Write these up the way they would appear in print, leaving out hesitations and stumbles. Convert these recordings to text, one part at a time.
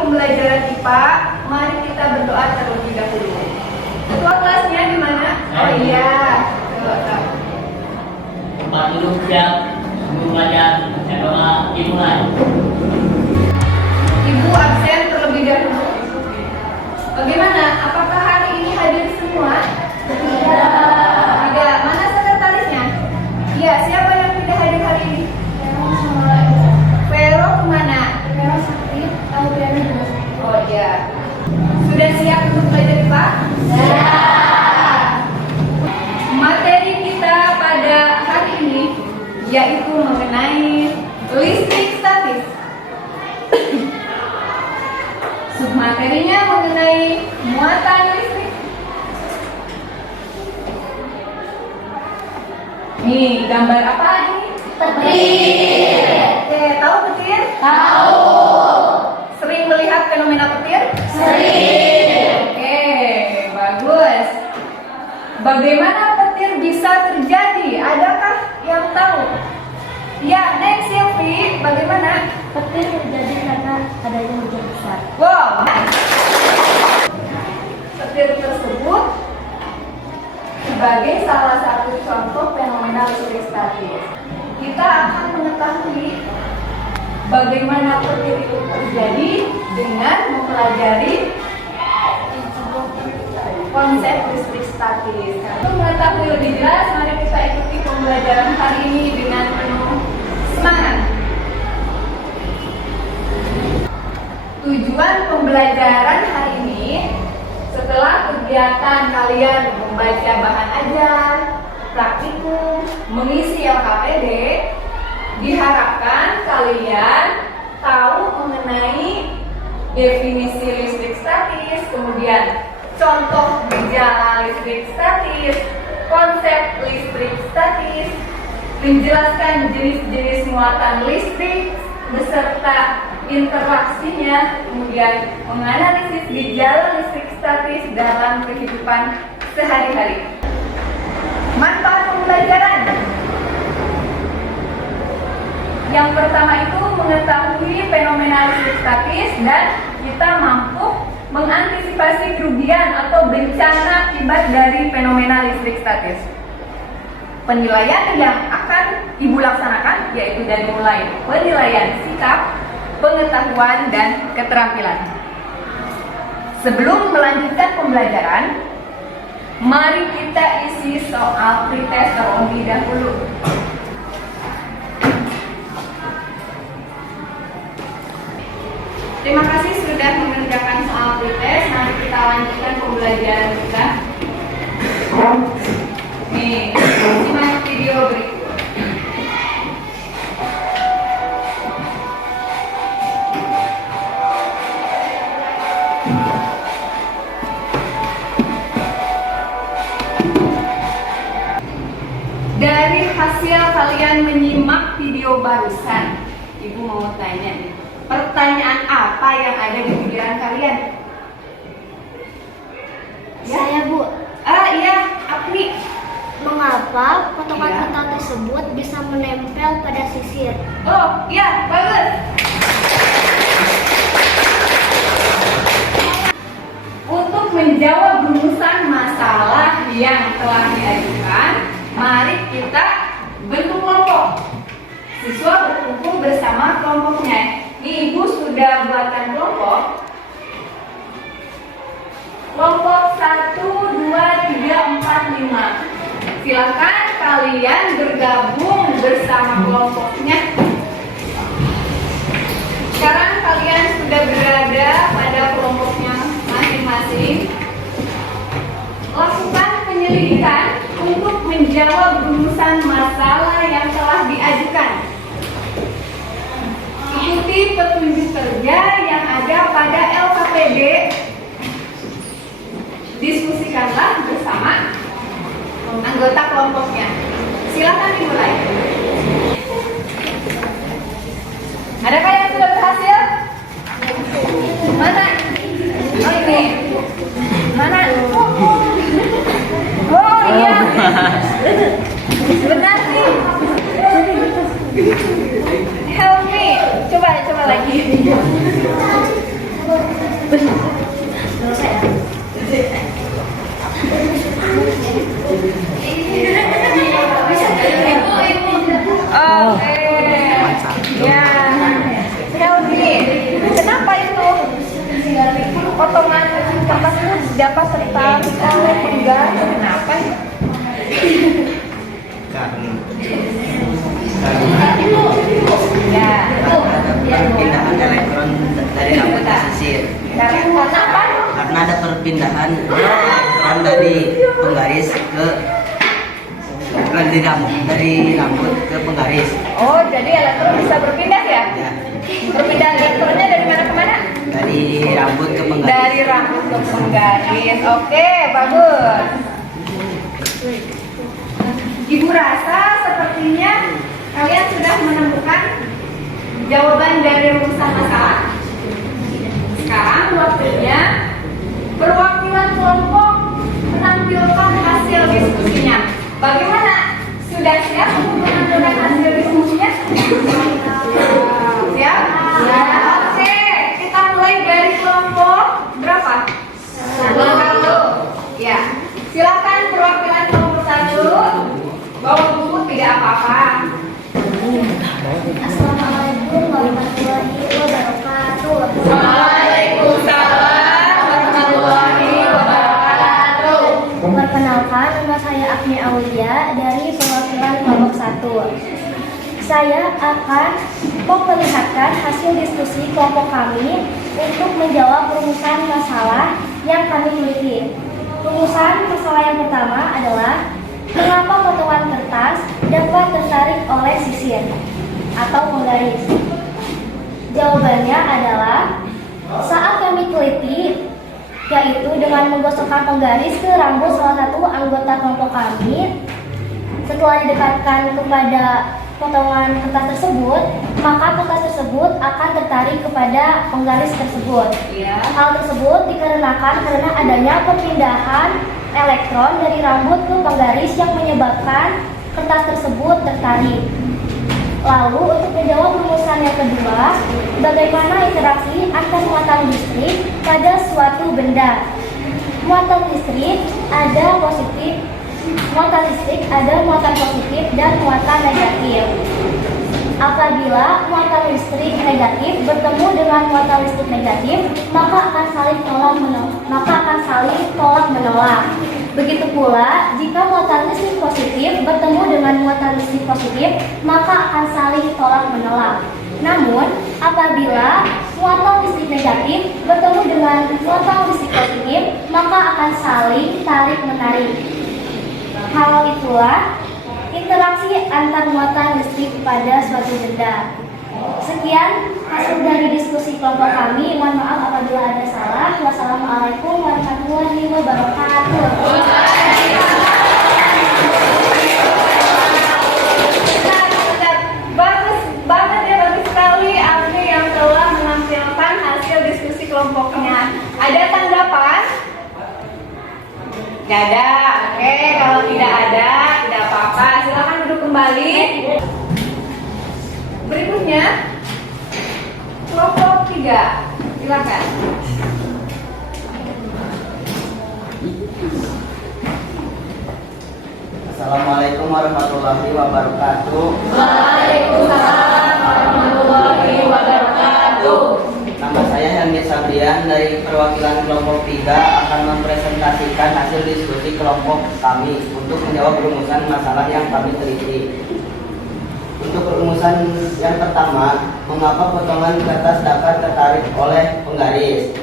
pembelajaran IPA, mari kita berdoa terlebih dahulu. Ketua kelasnya di mana? Oh iya. Tempat duduk siap, sebelum belajar, saya doa dimulai. Ibu absen terlebih dahulu. Bagaimana? Apakah hari ini hadir semua? Tidak. Mana sekretarisnya? Iya, siapa yang tidak hadir hari ini? Vero kemana? Vero sakit, tahu Vero juga sakit. Oh iya. Sudah siap untuk belajar IPA? Siap. Materi kita pada hari ini yaitu mengenai listrik statis. Submaterinya mengenai muatan listrik. Nih, gambar apa ini? Petir. Oke, tahu petir? Tahu. Sering melihat fenomena petir? Sering. Oke, bagus. Bagaimana petir bisa terjadi? Adakah yang tahu? Ya, next Silvi, bagaimana? Petir terjadi karena adanya hujan besar. Wow. Petir tersebut sebagai salah satu contoh fenomena listrik statis. Kita akan mengetahui bagaimana petir itu terjadi dengan mempelajari konsep listrik statis. Untuk mengetahui lebih jelas, mari kita ikuti pembelajaran hari ini dengan penuh semangat. Tujuan pembelajaran hari ini, setelah kegiatan kalian membaca bahan ajar, praktikum, mengisi LKPD, diharapkan kalian tahu mengenai definisi listrik statis, kemudian contoh gejala listrik statis, konsep listrik statis, menjelaskan jenis-jenis muatan listrik beserta interaksinya, kemudian menganalisis gejala listrik statis dalam kehidupan sehari-hari. Manfaat pembelajaran. Yang pertama itu mengetahui fenomena listrik statis dan kita mampu mengantisipasi kerugian atau bencana akibat dari fenomena listrik statis. Penilaian yang akan Ibu laksanakan yaitu dari mulai penilaian sikap, pengetahuan, dan keterampilan. Sebelum melanjutkan pembelajaran, mari kita isi soal pretest terlebih dahulu. Terima kasih sudah mengerjakan soal pretest. Mari kita lanjutkan pembelajaran kita. Nih, simak video berikut. Dari hasil kalian menyimak video barusan, Ibu mau tanya nih, pertanyaan apa yang ada di pikiran kalian? Ya? Saya, Bu. Iya, Apni. Mengapa kotokan-kotokan tersebut bisa menempel pada sisir? Oh, iya, bagus. Untuk menjawab rumusan masalah yang telah diajukan, mari kita bentuk kelompok. Siswa berkumpul bersama kelompoknya. Ini Ibu sudah buatkan kelompok. Kelompok 1, 2, 3, 4, 5. Silakan kalian bergabung bersama kelompoknya. Sekarang kalian sudah berada pada kelompoknya masing-masing. Lakukan penyelidikan untuk menjawab rumusan masalah yang telah diajukan. Ikuti petunjuk kerja yang ada pada LKPD. Diskusikanlah bersama anggota kelompoknya. Silakan dimulai. Adakah yang sudah berhasil? Mana? Oh ini. Mana? Oh iya. Benar sih. Help me. Coba lagi. Selesai ya? Oke. Ya. Helmi, kenapa itu potongan kertas itu dapat tertarik oleh penggaris? Kenapa? Ya. Ada perpindahan elektron dari rambut ke sisir. Karena apa? Karena ada perpindahan elektron dari penggaris ke dari rambut ke penggaris. Oh, jadi elektron bisa berpindah ya? Ya, Perpindahan elektronnya dari mana ke mana? dari rambut ke penggaris. Dari rambut ke penggaris. Oke, bagus. Ibu rasa sepertinya kalian sudah menemukan jawaban dari rumusan masalah. Sekarang waktunya perwakilan kelompok menampilkan hasil diskusinya. Bagaimana? Sudah siap untuk menampilkan hasil diskusinya? Siap? Oke, kita mulai dari kelompok berapa? Satu. Ya, silakan perwakilan kelompok 1. Bawa buku, tidak apa-apa. Assalamualaikum warahmatullahi wabarakatuh. Waalaikumsalam warahmatullahi wabarakatuh. Perkenalkan, nama saya Agni Aulia dari perwakilan kelompok 1. Saya akan memperlihatkan hasil diskusi kelompok kami untuk menjawab rumusan masalah yang kami teliti. Rumusan masalah yang pertama adalah mengapa potongan kertas dapat tertarik oleh sisir atau penggaris. Jawabannya adalah saat kami teliti, yaitu dengan menggosokkan penggaris ke rambut salah satu anggota kelompok kami. Setelah didekatkan kepada potongan kertas tersebut, maka kertas tersebut akan tertarik kepada penggaris tersebut. Iya. Hal tersebut dikarenakan karena adanya perpindahan elektron dari rambut ke penggaris yang menyebabkan kertas tersebut tertarik. Lalu untuk menjawab rumusan yang kedua, bagaimana interaksi antar muatan listrik pada suatu benda? Muatan listrik ada muatan positif dan muatan negatif. Apabila muatan listrik negatif bertemu dengan muatan listrik negatif, maka akan saling tolak menolak. Begitu pula jika muatan listrik positif bertemu dengan muatan listrik positif, maka akan saling tolak menolak. Namun apabila muatan listrik negatif bertemu dengan muatan listrik positif, maka akan saling tarik menarik. Hal itulah interaksi antar muatan listrik pada suatu benda. Sekian hasil dari diskusi kelompok kami. Mohon maaf apabila ada salah. Wassalamualaikum warahmatullahi wabarakatuh. Bagus banget ya, bagus sekali Agni yang telah menampilkan hasil diskusi kelompoknya. Ada tanggapan? Tidak ada. Oke, kalau tidak ada, tidak apa-apa. Silakan duduk kembali. Berikutnya, kelompok 3. Silakan. Assalamualaikum warahmatullahi wabarakatuh. Waalaikumsalam warahmatullahi wabarakatuh. Nama saya Helmi Sabrian dari perwakilan kelompok 3 akan mempresentasikan hasil diskusi kelompok kami untuk menjawab rumusan masalah yang kami teliti. Untuk rumusan yang pertama, mengapa potongan kertas dapat tertarik oleh penggaris?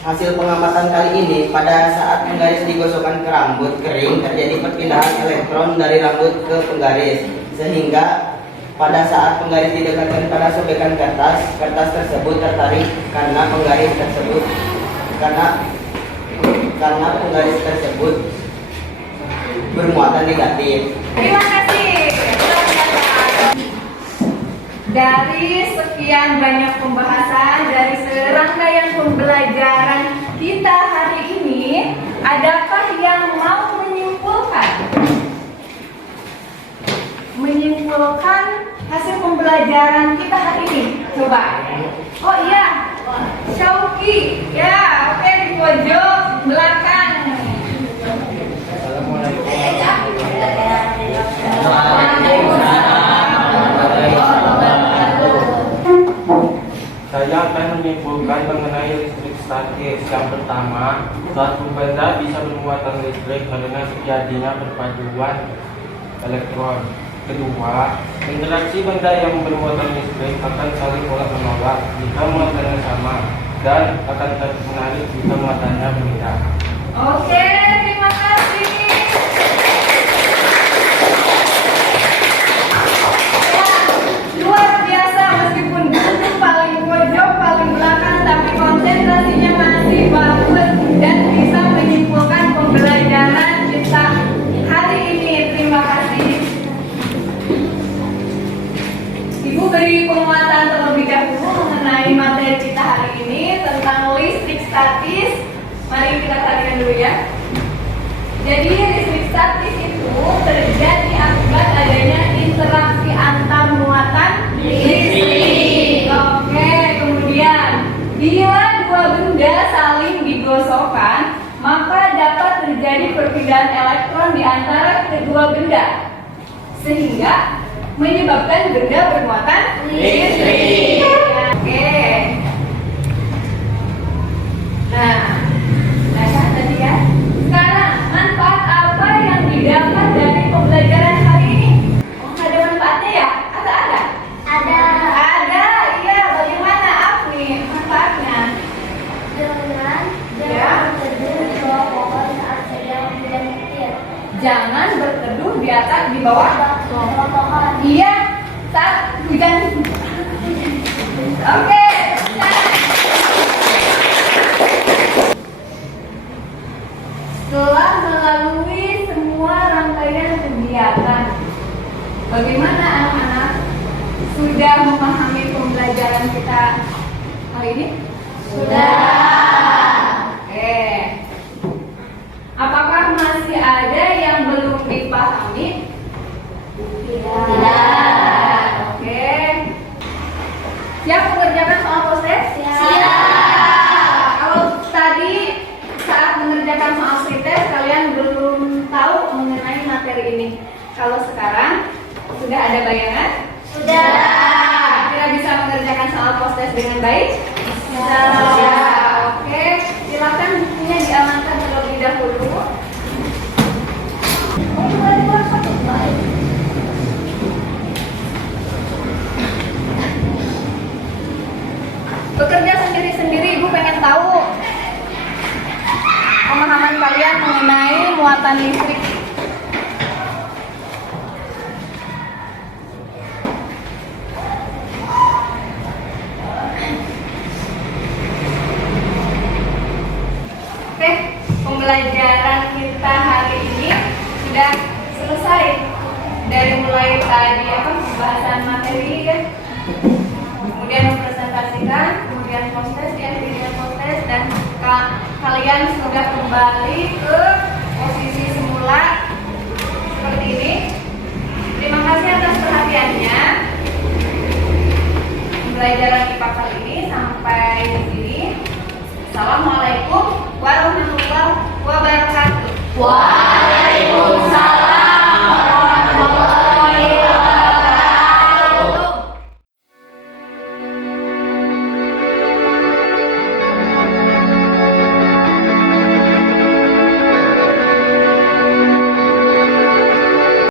Hasil pengamatan kali ini, pada saat penggaris digosokkan ke rambut kering, terjadi perpindahan elektron dari rambut ke penggaris, sehingga pada saat penggaris didekatkan pada sobekan kertas, kertas tersebut tertarik karena penggaris tersebut karena penggaris tersebut bermuatan negatif. Terima kasih. Dari sekian banyak pembahasan, dari serangkaian pembelajaran kita hari ini, adakah yang mau menyimpulkan hasil pembelajaran kita hari ini? Coba. Oh iya, Oki. Ya, oke di pojok belakang. Saya akan menyimpulkan mengenai listrik statis. Yang pertama, suatu benda bisa bermuatan listrik karena terjadinya perpaduan elektron. Kedua, interaksi benda yang bermuatan listrik akan saling tolak-menolak jika muatannya sama dan akan menarik jika muatannya berbeda. Oke, terima kasih. Luar biasa, meskipun duduk paling pojok, paling belakang, tapi konsentrasinya masih bagus dan bisa menyimpulkan pembelajaran kita hari ini. Terima kasih. Ibu beri penguatan terlebih dahulu mengenai materi kita hari ini tentang listrik statis. Mari kita perhatikan dulu ya. Jadi listrik statis itu terjadi akibat adanya interaksi antar muatan listrik. Oke, kemudian bila dua benda saling digosokkan, maka dapat terjadi perpindahan elektron di antara kedua benda, sehingga menyebabkan benda bermuatan listrik. Oke. Nah, tadi ya. Sekarang manfaat apa yang didapat dari pembelajaran hari ini? Oh, ada manfaatnya ya? Ada? Ada, iya. Bagaimana Afni manfaatnya? Jangan berteduh di atas di bawah pohon. Iya, saat hujan. Oke. Setelah melalui semua rangkaian kegiatan, bagaimana anak-anak? Sudah memahami pembelajaran kita kali ini? Sudah. Oke. Apakah masih ada yang belum dipahami? Tidak. Oke. Siap mengerjakan soal proses? Siap. Kalau tadi saat mengerjakan soal pretest kalian belum tahu mengenai materi ini. Kalau sekarang sudah ada bayangan? Sudah. Kira bisa mengerjakan soal proses dengan baik? Bisa. Oke, silakan bukunya diamankan terlebih dahulu. Bekerja sendiri-sendiri, Ibu pengen tahu pemahaman kalian mengenai muatan listrik. Oke, pembelajaran kita hari ini sudah selesai. Dari mulai tadi pembahasan materi ya, kemudian mempresentasikan, kemudian proses ya, proses dan kalian sudah kembali ke posisi semula seperti ini. Terima kasih atas perhatiannya. Pembelajaran IPA kali ini sampai di sini. Assalamualaikum warahmatullahi wabarakatuh. Waalaikumsalam.